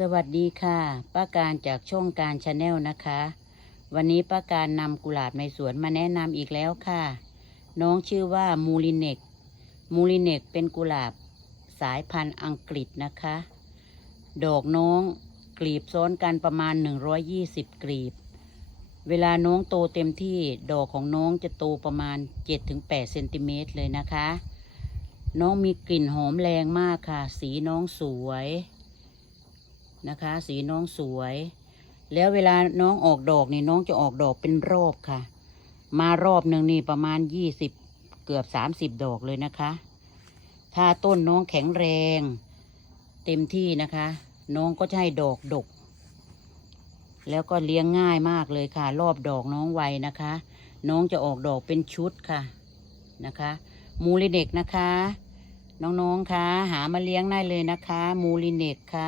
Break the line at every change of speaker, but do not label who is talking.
สวัสดีค่ะ ป้าการจากช่องการชาแนลนะคะ วันนี้ป้าการนำกุหลาบในสวนมาแนะนำอีกแล้วค่ะ น้องชื่อว่ามูลิเนกมูลิเนกเป็นกุหลาบสายพันธุ์อังกฤษนะคะ ดอกน้องกลีบซ้อนกันประมาณ 120 กลีบ เวลาน้องโตเต็มที่ดอกของน้องจะโตประมาณ 7-8เซนติเมตรเลยนะคะ น้องมีกลิ่นหอมแรงมากค่ะ สีน้องสวย นะคะ สีน้องสวย แล้วเวลาน้องออกดอกนี่น้องจะออกดอกเป็นรอบค่ะ มารอบหนึ่งนี่ประมาณยี่สิบเกือบสามสิบดอกเลยนะคะ ถ้าต้นน้องแข็งแรง เต็มที่นะคะ น้องก็จะให้ดอกดก แล้วก็เลี้ยงง่ายมากเลยค่ะ รอบดอกน้องไวนะคะ น้องจะออกดอกเป็นชุดค่ะนะคะมูลิเน็กนะคะ น้องๆคะหามาเลี้ยงได้เลยนะคะ มูลิเน็กค่ะ